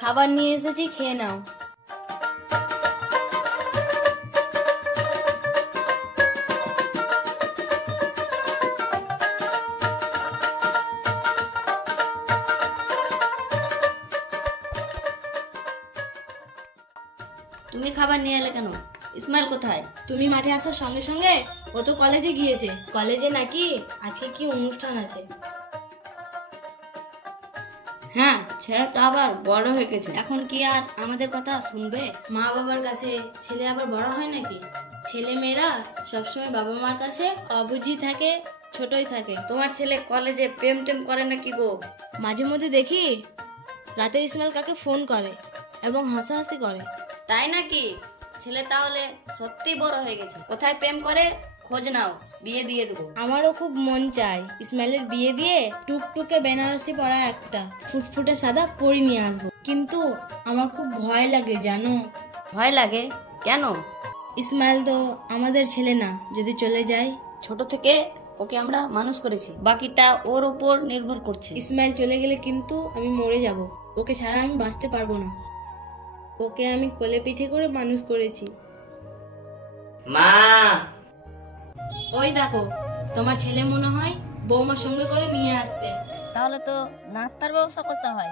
খাবার নিয়ে এসেছি, খেয়ে নাও। তুমি খাবার নিয়ে এলে কেন? ইসমাইল কোথায়? তুমি মাঠে আসার সঙ্গে সঙ্গে ও তো কলেজে গিয়েছে। কলেজে নাকি আজকে কি অনুষ্ঠান আছে। হ্যাঁ, ছেলে তো আবার বড় হয়ে গেছে, এখন কি আর আমাদের কথা শুনবে? মা বাবার কাছে ছেলে আবার বড় হয় নাকি? ছেলে মেয়েরা সবসময় বাবা মার কাছে অবুঝি থাকে, ছোটই থাকে। তোমার ছেলে কলেজে প্রেম টেম করে নাকি গো? মাঝে মধ্যে দেখি রাতে ইসমাইল কাকে ফোন করে এবং হাসাহাসি করে। তাই নাকি? ছেলে তাহলে সত্যি বড় হয়ে গেছে। কোথায় প্রেম করে খোঁজ নাও, বিয়ে দিয়ে দেবো। আমারও খুব মন চায় ইসমাইলের বিয়ে দিয়ে টুকটুকে বেনারসি পরা একটা ফুটফুটে সাদা পরি নিয়ে আসবো, কিন্তু আমার খুব ভয় লাগে জানো। ভয় লাগে কেন? ইসমাইল তো আমাদের ছেলে না, যদি চলে যায়। ছোট থেকে ওকে আমরা মানুষ করেছি, বাকিটা ওর উপর নির্ভর করছে। ইসমাইল চলে গেলে কিন্তু আমি মরে যাব। ওকে ছাড়া আমি বাঁচতে পারবো না। ওকে আমি কোলে পিঠে করে মানুষ করেছি। মা, ওই দেখো, তোমার ছেলে মনে হয় বৌমার সঙ্গে করে নিয়ে আসছে। তাহলে তো নাস্তার ব্যবস্থা করতে হয়।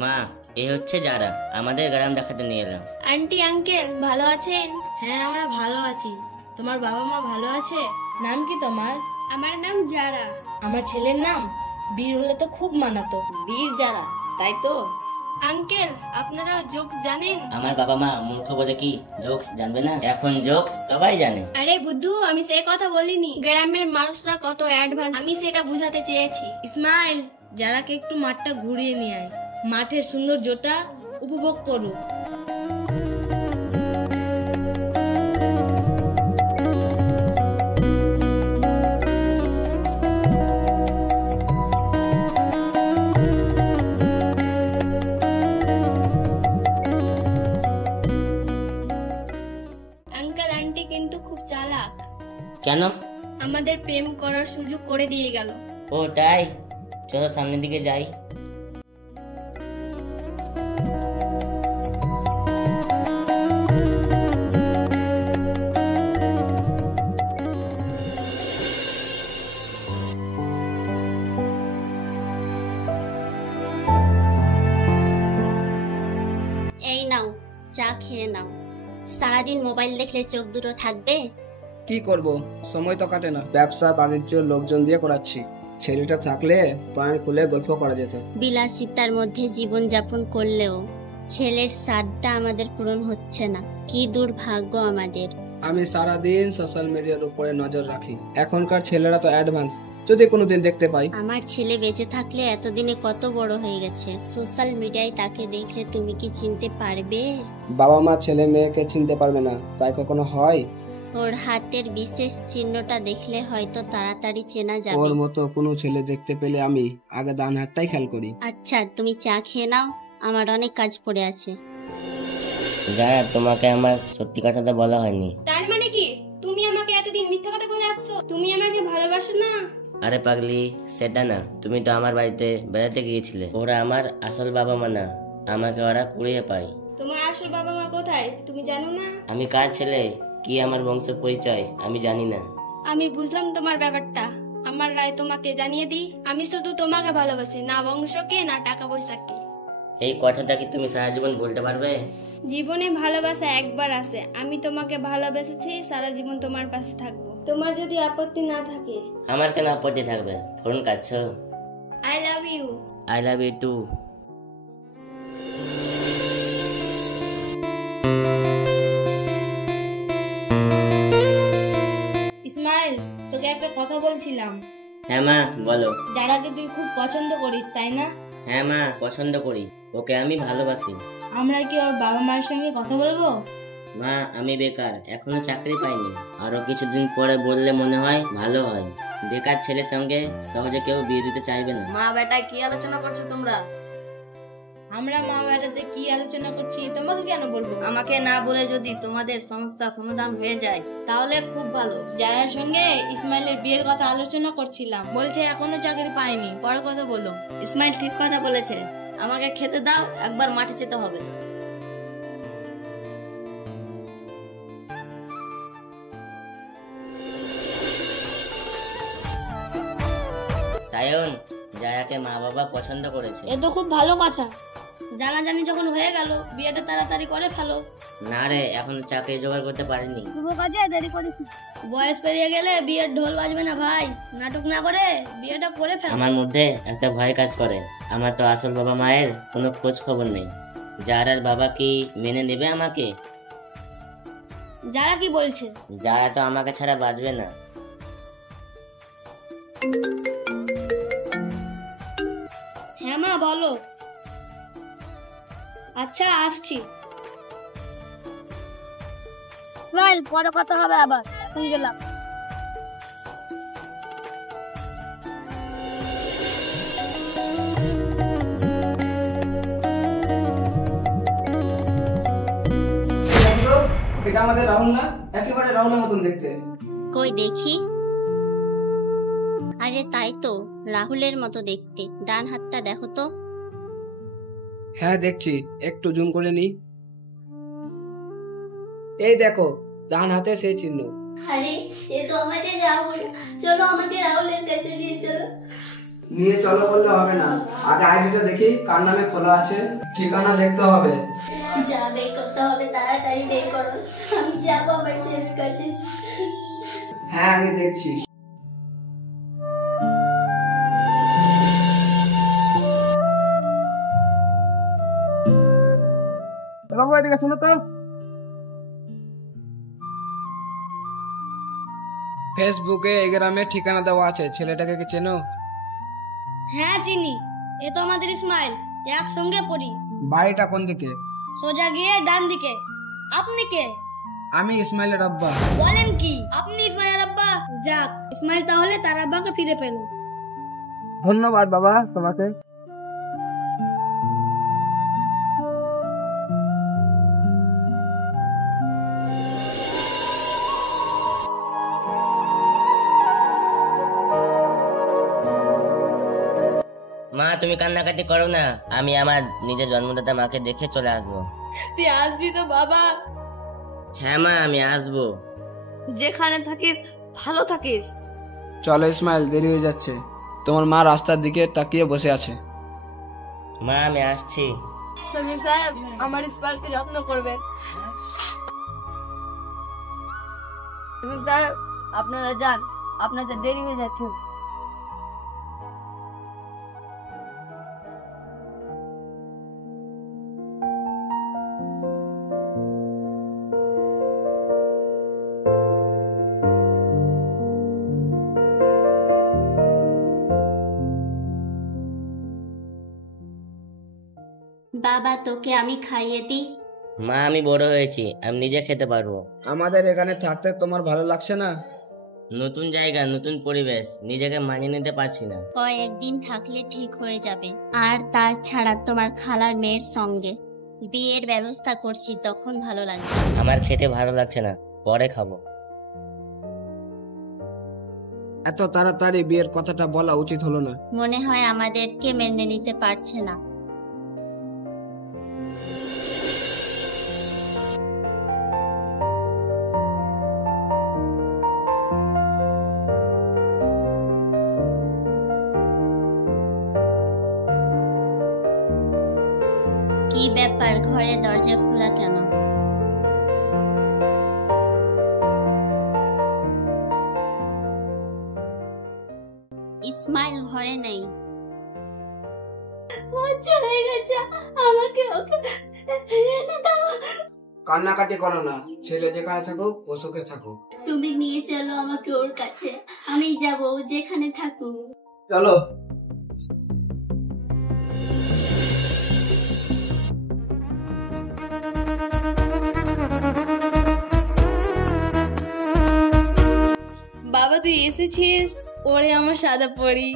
মা এ হচ্ছে যারা, আমাদের গ্রাম দেখাতে নিয়ে এলাম। আন্টি আঙ্কেল ভালো আছেন? হ্যাঁ, আমরা ভালো আছি। তোমার বাবা মা ভালো আছে? নাম কি তোমার? আমার নাম জারা। আমার ছেলের নাম বীর হলে তো খুব মানাতো। বীর যারা, তাই তো? আঙ্কেল আপনারা জোকস জানেন? আমার বাবা মা মূর্খ বলে কি জোকস জানবে না? এখন জোকস সবাই জানে। আরে বুদ্ধু, আমি সেই কথা বলিনি। গ্রামের মানুষরা কত অ্যাডভান্স, আমি সেটা বুঝাতে চেয়েছি। ইসমাইল, যারাকে একটু মাঠটা ঘুরিয়ে নিয়ে আয়, মাঠের সৌন্দর্যটা উপভোগ করুক। আঙ্কেল আন্টি কিন্তু খুব চালাক, কেন? আমাদের প্রেম করার সুযোগ করে দিয়ে গেল। ও তাই? চলো সামনের দিকে যাই। এই নাও, চা খেয়ে নাও। সারাদিন মোবাইল দেখলে চোখ দুটো থাকবে? কি করব, সময় তো কাটে না। ব্যবসা বাণিজ্য লোকজন দিয়ে করাচ্ছি। ছেলেটা থাকলে প্রাণ খুলে গল্প করা যেত। বিলাসিতার মধ্যে জীবন যাপন করলেও ছেলের স্বাদটা আমাদের পূরণ হচ্ছে না। কি দুর্ভাগ্য আমাদের। আমি সারাদিন সোশ্যাল মিডিয়ার উপরে নজর রাখি। এখনকার ছেলেরা তো অ্যাডভান্স, যদি কোনোদিন দেখতে পাই। আমার ছেলে বেঁচে থাকলে এতদিনে কত বড় হয়ে গেছে। সোশ্যাল মিডিয়ায় তাকে দেখলে তুমি কি চিনতে পারবে? বাবা মা ছেলে মেয়েকে চিনতে পারবে না, তাই কখনো হয়? ওর হাতের বিশেষ চিহ্নটা দেখলে হয়তো তাড়াতাড়ি চেনা যাবে। ওর মতো কোনো ছেলে দেখতে পেলে আমি আগে ডান হাতটাই খেয়াল করি। আচ্ছা, তুমি চা খেয়ে নাও, আমার অনেক কাজ পড়ে আছে। যারা, তোমাকে আমার সত্যি কথাটা বলা হয়নি। তার মানে কি তুমি আমাকে এতদিন মিথ্যা কথা বলে আসছো? তুমি আমাকে ভালোবাসো না? আরে পাগলি, সেটা না। তুমি তো আমার বাড়িতে বেড়াতে গিয়েছিলে। ওরা আমার আসল বাবা মা না, আমাকে ওরা কুড়িয়ে পায়। তোমার আসল বাবা মা কোথায় তুমি জানো না? আমি কার ছেলে, কি আমার বংশ পরিচয় আমি জানি না। আমি বুঝলাম তোমার ব্যাপারটা। আমার রায় তোমাকে জানিয়ে দিই, আমি শুধু তোমাকে ভালোবাসি, না বংশকে না টাকা পয়সাকে। এই কথাটা কি তুমি সারা জীবন বলতে পারবে? জীবনে ভালোবাসা একবার আসে। আমি তোমাকে ভালোবেসেছি, সারা জীবন তোমার পাশে থাকবো। তোমার যদি আপত্তি না থাকে। আমার কেন আপত্তি থাকবে? ফোন কাটছো? I love you. I love you too. Ismail, তোকে একটা কথা বলছিলাম। হ্যাঁ মা, বলো। যারাকে তুই খুব পছন্দ করিস, তাই না? হ্যাঁ মা, পছন্দ করি। ওকে আমি ভালোবাসি। আমরা কি ওর বাবা মায়ের সঙ্গে কথা বলবো? মা, আমি বেকার, এখনো চাকরি পাইনি। আরো কিছুদিন পরে বললে মনে হয় ভালো হয়। বেকার ছেলের সঙ্গে সহজে কেউ বিয়ে দিতে চাইবে না। মা বেটা কি আলোচনা করছো তোমরা? আমরা মা বেটাতে কি আলোচনা করছি তোমাকে কেন বলবো? আমাকে না বলে যদি তোমাদের সমস্যা সমাধান হয়ে যায় তাহলে খুব ভালো। যারার সঙ্গে ইসমাইলের বিয়ের কথা আলোচনা করছিলাম, বলছে এখনো চাকরি পায়নি। পরে কথা বলো। ইসমাইল ঠিক কথা বলেছে। আমাকে খেতে দাও, একবার মাঠে যেতে হবে। সায়ন, জায়াকে মা বাবা পছন্দ করেছে। এ তো খুব ভালো কথা। জানাজানি যখন হয়ে গেল, বিয়েটা তাড়াতাড়ি করে ফেলো। না রে, এখন চাকরি জোগাড় করতে পারিনি। শুভ কাজে দেরি করিস না। বয়স পেরিয়ে গেলে বিয়ের ঢোল বাজবে না ভাই। নাটক না করে বিয়েটা করে ফেল। আমার মধ্যে একটা ভয় কাজ করে। আমার তো আসল বাবা মায়ের কোনো খোঁজ খবর নেই। যারার বাবা কি মেনে নেবে আমাকে? যারা কি বলছে? যারা তো আমাকে ছাড়া বাঁচবে না। হ্যাঁ মা, বলো। আচ্ছা, আসছি। পরে কথা হবে আবার। এখন গেলাম। এটা আমাদের রাহুল না? একেবারে রাহুলের মতন দেখতে। কই দেখি। আরে তাই তো, রাহুলের মতো দেখতে। ডান হাতটা দেখো তো। হ্যাঁ দেখছি, একটু জুম করে নি। এই দেখো, ডান হাতে সেই চিহ্ন। আরে এ তো আমাদের রাহুল। চলো আমাকে রাহুলের কাছে নিয়ে চলো। নিয়ে চলো বললে হবে না, আগে আইডিটা দেখি কার নামে খোলা আছে। ঠিকানা দেখতে হবে। যা বের করতে হবে, তাড়াতাড়ি বের করো। আমি যাবো আমার ছেলের কাছে। হ্যাঁ আমি দেখছি। বাবু এদিকে শোনো তো। ফেসবুকে এই গ্রামের ঠিকানা দেওয়া আছে, ছেলেটাকে কি চেনো? হ্যাঁ চিনি, এ তো আমাদের ইসমাইল। একসঙ্গে পড়ি। বাড়িটা কোন দিকে? সোজা গিয়ে ডান দিকে। আপনি কে? আমি ইসমাইলের আব্বা। বলেন কি, আপনি ইসমাইলের আব্বা? যাক, ইসমাইল তাহলে তার আব্বাকে ফিরে পেল। ধন্যবাদ বাবা তোমাকে। মা, তুমি কান্নাকাটি করো না। আমি আমার নিজের জন্মদাতা মাকে দেখে চলে আসবো। তুই আসবি তো বাবা? হ্যাঁ মা, আমি আসবো। যেখানে থাকিস ভালো থাকিস। চলো ইসমাইল, দেরি হয়ে যাচ্ছে। তোমার মা রাস্তার দিকে তাকিয়ে বসে আছে। মা, আমি আসছি। সমীর সাহেব, আমার ইসমাইলকে যত্ন করবেন। আপনারা যান, আপনাদের দেরি হয়ে যাচ্ছে। বাবা, তোকে আমি খাইয়ে দিই। মা, আমি বড় হয়েছি, আমি নিজে খেতে পারবো। আমাদের এখানে থাকতে তোমার ভালো লাগছে না? নতুন জায়গা, নতুন পরিবেশ, নিজেকে মানিয়ে নিতে পারছি না। কয়েকদিন থাকলে ঠিক হয়ে যাবে। আর তাছাড়া তোমার খালার মেয়ের সঙ্গে বিয়ের ব্যবস্থা করছি, তখন ভালো লাগবে। আমার খেতে ভালো লাগছে না, পরে খাবো। এত তাড়াতাড়ি বিয়ের কথাটা বলা উচিত হলো না। মনে হয় আমাদেরকে মেনে নিতে পারছে না। কি ব্যাপার, ঘরে দরজা খোলা কেন? ইসমাইল ঘরে নেই। চলে গেছে, আমাকে ওকে এনে দাও। কান্নাকাটি করো না, ছেলে যেখানে থাকুক ও সুখে থাকুক। তুমি নিয়ে চলো আমাকে ওর কাছে, আমি যাব যেখানে থাকুক। চলো। বাবা তুই এসেছিস? ওরে আমার সাদা পরি।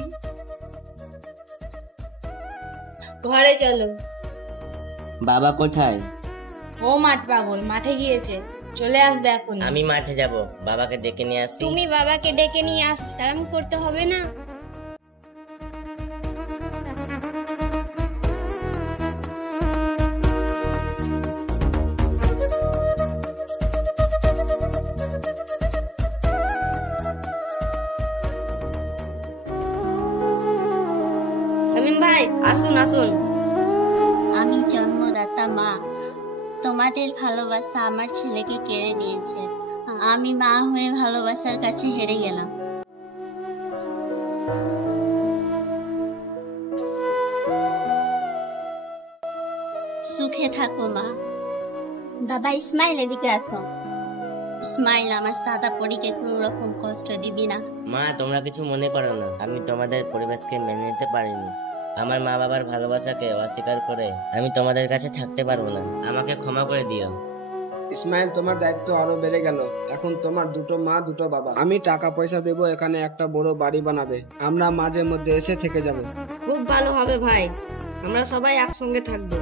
ঘরে চলো। বাবা কোথায়? ও মাঠ পাগল, মাঠে গিয়েছে, চলে আসবে এখন। আমি মাঠে যাব, বাবাকে ডেকে নিয়ে আসি। তুমি বাবাকে ডেকে নিয়ে আস, তাড়াম করতে হবে না। শামীম ভাই, আসুন আসুন। আমি জন্মদাতা মা, তোমাদের ভালোবাসা আমার ছেলেকে কেড়ে নিয়েছে। আমি মা হয়ে ভালোবাসার কাছে হেরে গেলাম। সুখে থাকো মা। বাবা ইসমাইল, এদিকে আসো। ইসমাইল, আমার সাদা পরীকে কোনো রকম কষ্ট দিবি না। মা, তোমরা কিছু মনে করো না, আমি তোমাদের পরিবেশকে মেনে নিতে পারিনি। আমার মা বাবার ভালোবাসাকে অস্বীকার করে আমি তোমাদের কাছে থাকতে পারবো না। আমাকে ক্ষমা করে দিও। ইসমাইল, তোমার দায়িত্ব আরো বেড়ে গেল। এখন তোমার দুটো মা, দুটো বাবা। আমি টাকা পয়সা দেবো, এখানে একটা বড় বাড়ি বানাবে। আমরা মাঝে মধ্যে এসে থেকে যাব। খুব ভালো হবে ভাই, আমরা সবাই একসঙ্গে থাকবো।